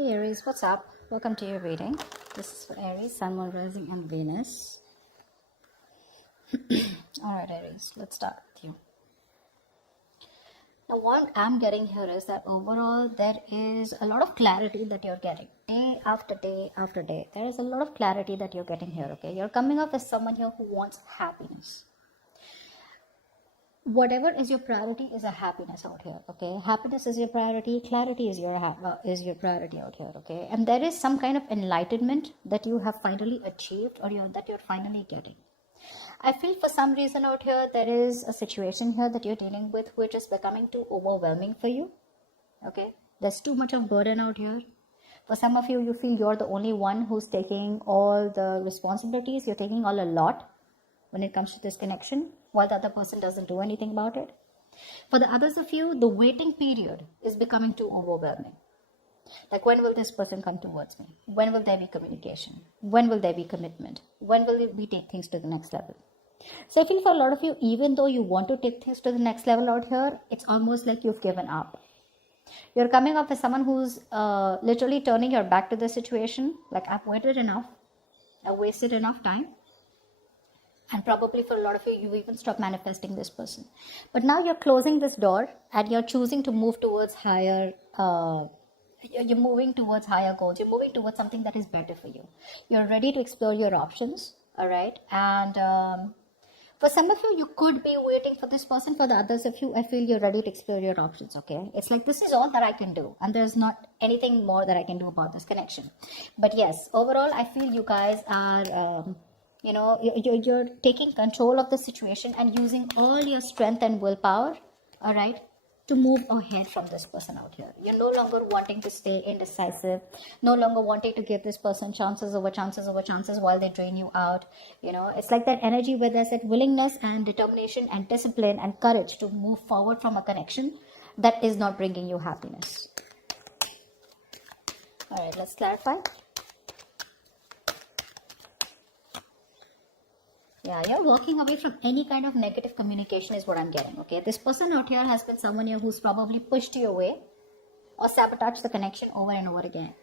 Hey Aries, what's up? Welcome to your reading. This is for Aries, Sun, Moon, Rising, and Venus. Alright, Aries, let's start with you. Now, what I'm getting here is that overall there is a lot of clarity that you're getting day after day after day. There is a lot of clarity that you're getting here, okay? You're coming up as someone here who wants happiness. Whatever is your priority is a happiness out here, okay? Happiness is your priority, clarity is your priority out here, okay? And there is some kind of enlightenment that you have finally achieved, or that you're finally getting. I feel for some reason out here there is a situation here that you're dealing with which is becoming too overwhelming for you, okay? There's too much of burden out here. For some of you, you feel you're the only one who's taking all the responsibilities. You're taking all a lot when it comes to this connection, while the other person doesn't do anything about it. For the others of you, the waiting period is becoming too overwhelming. Like, when will this person come towards me? When will there be communication? When will there be commitment? When will we take things to the next level? So I feel for a lot of you, even though you want to take things to the next level out here, it's almost like you've given up. You're coming up as someone who's literally turning your back to the situation. Like, I've waited enough. I've wasted enough time. And probably for a lot of you, you even stop manifesting this person. But now you're closing this door and you're choosing to move towards higher, you're moving towards higher goals. You're moving towards something that is better for you. You're ready to explore your options, all right? And for some of you, you could be waiting for this person. For the others of you, I feel you're ready to explore your options, okay? It's like, this is all that I can do. And there's not anything more that I can do about this connection. But yes, overall, I feel you guys are... you're taking control of the situation and using all your strength and willpower, all right, to move ahead from this person out here. You're no longer wanting to stay indecisive, no longer wanting to give this person chances over chances over chances while they drain you out. It's like that energy where there's that willingness and determination and discipline and courage to move forward from a connection that is not bringing you happiness. All right, let's clarify. Yeah, you're walking away from any kind of negative communication is what I'm getting, okay? This person out here has been someone here who's probably pushed you away or sabotaged the connection over and over again.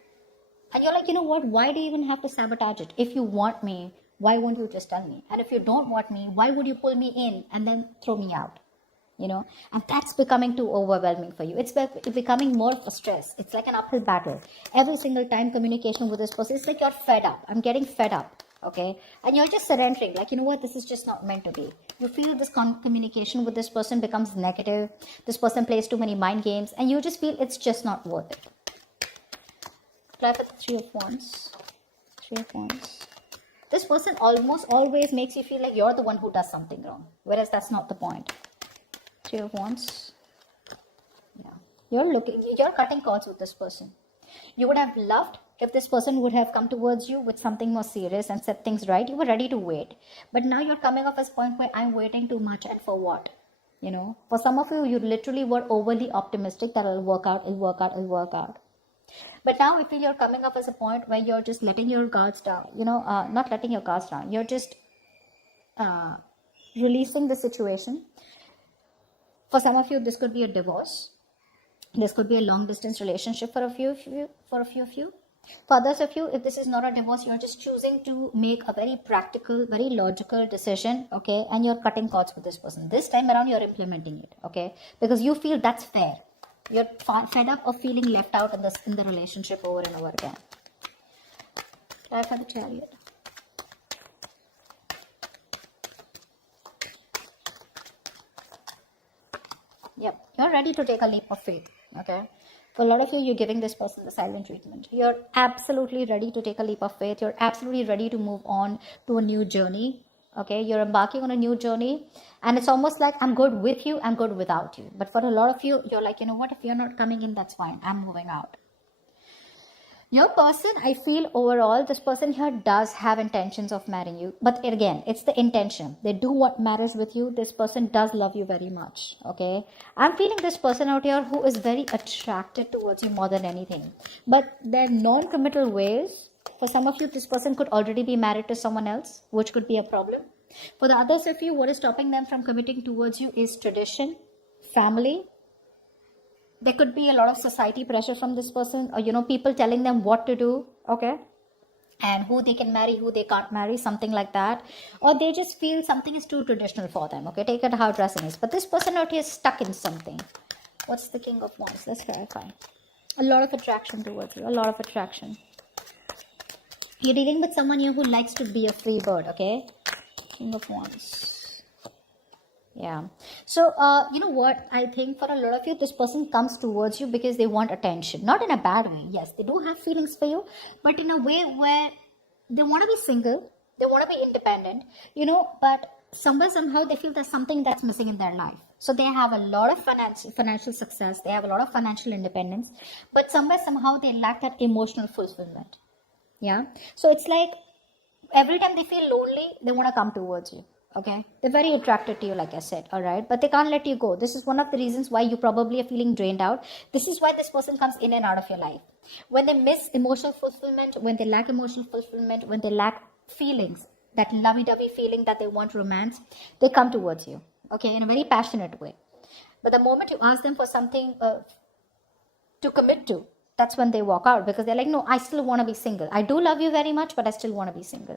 And you're like, you know what? Why do you even have to sabotage it? If you want me, why won't you just tell me? And if you don't want me, why would you pull me in and then throw me out? And that's becoming too overwhelming for you. It's becoming more of a stress. It's like an uphill battle. Every single time communication with this person, it's like you're fed up. I'm getting fed up. Okay, and you're just surrendering, like, you know what, this is just not meant to be. You feel this communication with this person becomes negative. This person plays too many mind games, and you just feel it's just not worth it. Apply for the Three of Wands. This person almost always makes you feel like you're the one who does something wrong, whereas that's not the point. Three of Wands. Yeah, you're cutting cords with this person. You would have loved if this person would have come towards you with something more serious and set things right. You were ready to wait. But now you're coming off as a point where I'm waiting too much, and for what? For some of you, you literally were overly optimistic that it'll work out. But now I feel you're coming up as a point where you're just letting your guards down. Not letting your guards down. You're just releasing the situation. For some of you, this could be a divorce. This could be a long distance relationship for a few of you. For others of you, if this is not a divorce, you're just choosing to make a very practical, very logical decision, okay? And you're cutting cords with this person. This time around, you're implementing it, okay? Because you feel that's fair. You're fed up of feeling left out in the relationship over and over again. Try for the Chariot. Yep, you're ready to take a leap of faith, okay? For a lot of you, you're giving this person the silent treatment. You're absolutely ready to take a leap of faith. You're absolutely ready to move on to a new journey, okay? You're embarking on a new journey, and it's almost like, I'm good with you, I'm good without you. But for a lot of you, you're like, you know what? If you're not coming in, that's fine. I'm moving out. Your person, I feel overall, this person here does have intentions of marrying you. But again, it's the intention. They do want marriage with you. This person does love you very much. Okay. I'm feeling this person out here who is very attracted towards you more than anything. But their non-committal ways, for some of you, this person could already be married to someone else, which could be a problem. For the others of you, what is stopping them from committing towards you is tradition, family, There could be a lot of society pressure from this person, or people telling them what to do, okay, and who they can marry, who they can't marry, something like that. Or they just feel something is too traditional for them, okay, take it how dressing is. But this person out here is stuck in something. What's the King of Wands? Let's clarify. A lot of attraction towards you, a lot of attraction. You're dealing with someone here who likes to be a free bird, okay? King of Wands. Yeah. So, you know what? I think for a lot of you, this person comes towards you because they want attention. Not in a bad way. Yes, they do have feelings for you, but in a way where they want to be single, they want to be independent, but somewhere, somehow, they feel there's something that's missing in their life. So they have a lot of financial success, they have a lot of financial independence, but somewhere, somehow, they lack that emotional fulfillment. Yeah. So it's like every time they feel lonely, they want to come towards you. Okay, they're very attracted to you, like I said, all right, but they can't let you go. This is one of the reasons why you probably are feeling drained out. This is why this person comes in and out of your life. When they miss emotional fulfillment, when they lack emotional fulfillment, when they lack feelings, that lovey-dovey feeling that they want romance, they come towards you, okay, in a very passionate way. But the moment you ask them for something to commit to, that's when they walk out, because they're like, no, I still want to be single. I do love you very much, but I still want to be single.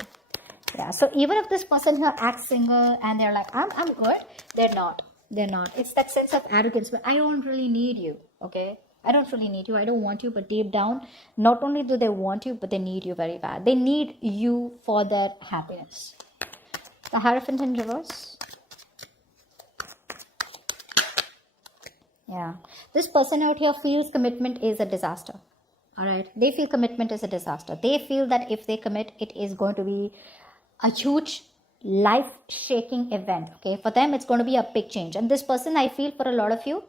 Yeah, so even if this person here acts single and they're like, I'm good, they're not. It's that sense of arrogance, but I don't really need you, okay? I don't really need you. I don't want you, but deep down, not only do they want you, but they need you very bad. They need you for their happiness. The Hierophant in reverse. Yeah. This person out here feels commitment is a disaster. All right. They feel commitment is a disaster. They feel that if they commit, it is going to be a huge life-shaking event. Okay. For them, it's going to be a big change. And this person, I feel for a lot of you,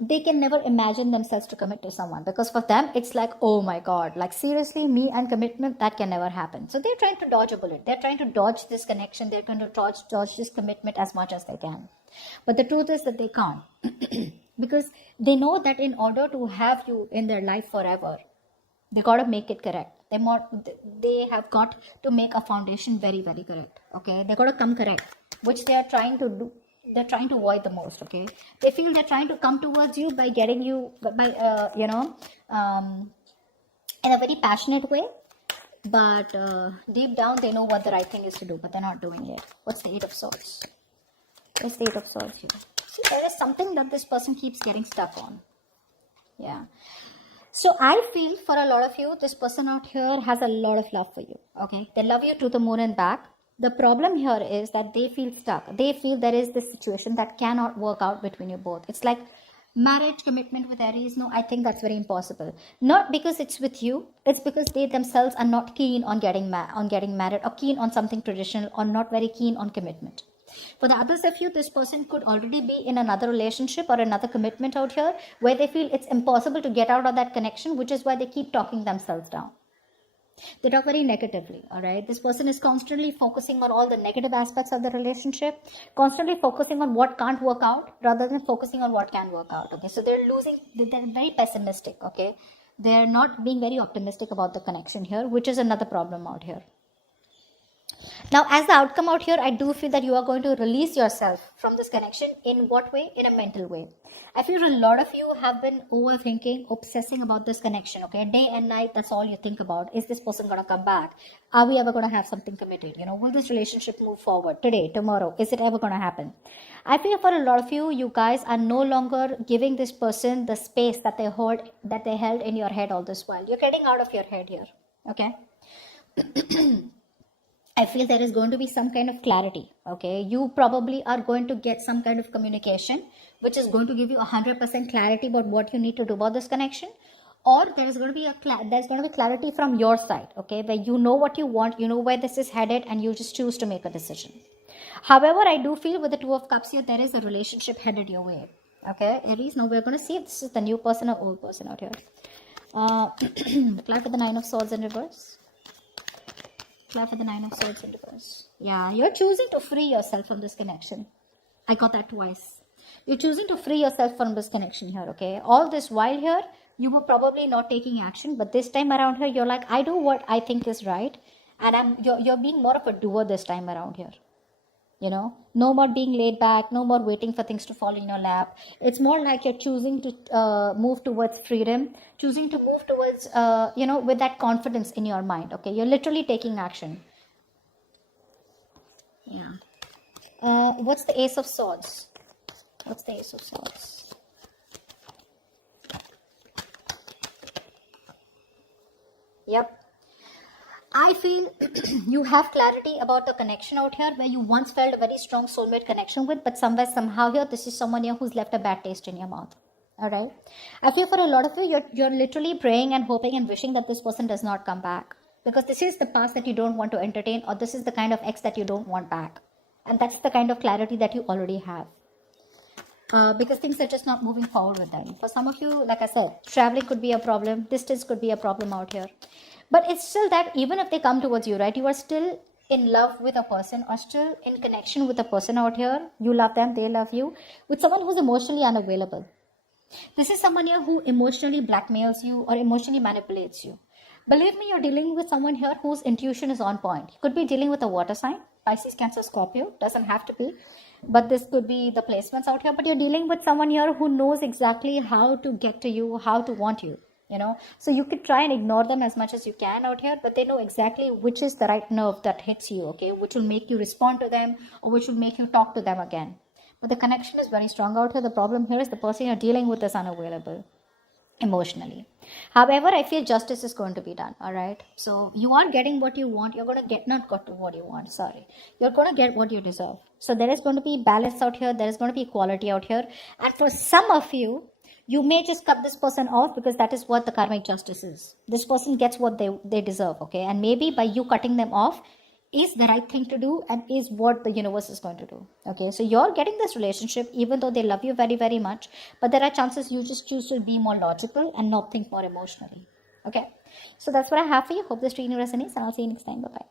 they can never imagine themselves to commit to someone, because for them, it's like, oh my God, like seriously, me and commitment, that can never happen. So they're trying to dodge a bullet. They're trying to dodge this connection. They're going to dodge this commitment as much as they can. But the truth is that they can't because they know that in order to have you in their life forever, they got to make it correct. They have got to make a foundation very, very correct. Okay, they got to come correct, which they are trying to do. They're trying to avoid the most. Okay, they feel they're trying to come towards you by getting you in a very passionate way, but deep down they know what the right thing is to do, but they're not doing it. What's the Eight of Swords? What's the Eight of Swords here? See, there is something that this person keeps getting stuck on. Yeah. So I feel for a lot of you, this person out here has a lot of love for you. Okay, they love you to the moon and back. The problem here is that they feel stuck. They feel there is this situation that cannot work out between you both. It's like marriage commitment with Aries. No, I think that's very impossible. Not because it's with you. It's because they themselves are not keen on getting married, or keen on something traditional, or not very keen on commitment. For the others of you, this person could already be in another relationship or another commitment out here where they feel it's impossible to get out of that connection, which is why they keep talking themselves down. They talk very negatively, all right? This person is constantly focusing on all the negative aspects of the relationship, constantly focusing on what can't work out rather than focusing on what can work out, okay? So they're very pessimistic, okay? They're not being very optimistic about the connection here, which is another problem out here. Now, as the outcome out here, I do feel that you are going to release yourself from this connection. In what way? In a mental way. I feel a lot of you have been overthinking, obsessing about this connection, okay? Day and night, that's all you think about. Is this person going to come back? Are we ever going to have something committed? Will this relationship move forward today, tomorrow? Is it ever going to happen? I feel for a lot of you, you guys are no longer giving this person the space that they held in your head all this while. You're getting out of your head here, okay? I feel there is going to be some kind of clarity, okay? You probably are going to get some kind of communication, which is going to give you 100% clarity about what you need to do about this connection. Or there's going to be clarity from your side, okay? Where you know what you want, you know where this is headed, and you just choose to make a decision. However, I do feel with the Two of Cups here, there is a relationship headed your way, okay? Aries, now we're going to see if this is the new person or old person out here. Clarify the Nine of Swords in reverse. Clarify the Nine of Swords in reverse. Yeah, you're choosing to free yourself from this connection. I got that twice. You're choosing to free yourself from this connection here, okay? All this while here, you were probably not taking action, but this time around here, you're like, I do what I think is right, and you're being more of a doer this time around here. No more being laid back, no more waiting for things to fall in your lap. It's more like you're choosing to move towards freedom, choosing to move towards with that confidence in your mind. Okay, you're literally taking action. Yeah. What's the Ace of Swords? What's the Ace of Swords? Yep. I feel you have clarity about the connection out here where you once felt a very strong soulmate connection with, but somewhere, somehow here, this is someone here who's left a bad taste in your mouth. All right. I feel for a lot of you, you're literally praying and hoping and wishing that this person does not come back, because this is the past that you don't want to entertain, or this is the kind of ex that you don't want back. And that's the kind of clarity that you already have. Because things are just not moving forward with them. For some of you, like I said, traveling could be a problem, distance could be a problem out here. But it's still that even if they come towards you, right, you are still in love with a person, or still in connection with a person out here. You love them, they love you, with someone who's emotionally unavailable. This is someone here who emotionally blackmails you or emotionally manipulates you. Believe me, you're dealing with someone here whose intuition is on point. You could be dealing with a water sign, Pisces, Cancer, Scorpio, doesn't have to be. But this could be the placements out here. But you're dealing with someone here who knows exactly how to get to you, how to want you. So you could try and ignore them as much as you can out here, but they know exactly which is the right nerve that hits you, okay, which will make you respond to them, or which will make you talk to them again. But the connection is very strong out here. The problem here is the person you're dealing with is unavailable emotionally. However, I feel justice is going to be done. All right, so you are getting what you want. You're going to get, not got to what you want, sorry, you're going to get what you deserve. So there is going to be balance out here, there is going to be equality out here. And for some of you, you may just cut this person off, because that is what the karmic justice is. This person gets what they deserve, okay? And maybe by you cutting them off is the right thing to do, and is what the universe is going to do, okay? So you're getting this relationship even though they love you very, very much, but there are chances you just choose to be more logical and not think more emotionally, okay? So that's what I have for you. Hope this reading resonates, and I'll see you next time. Bye bye.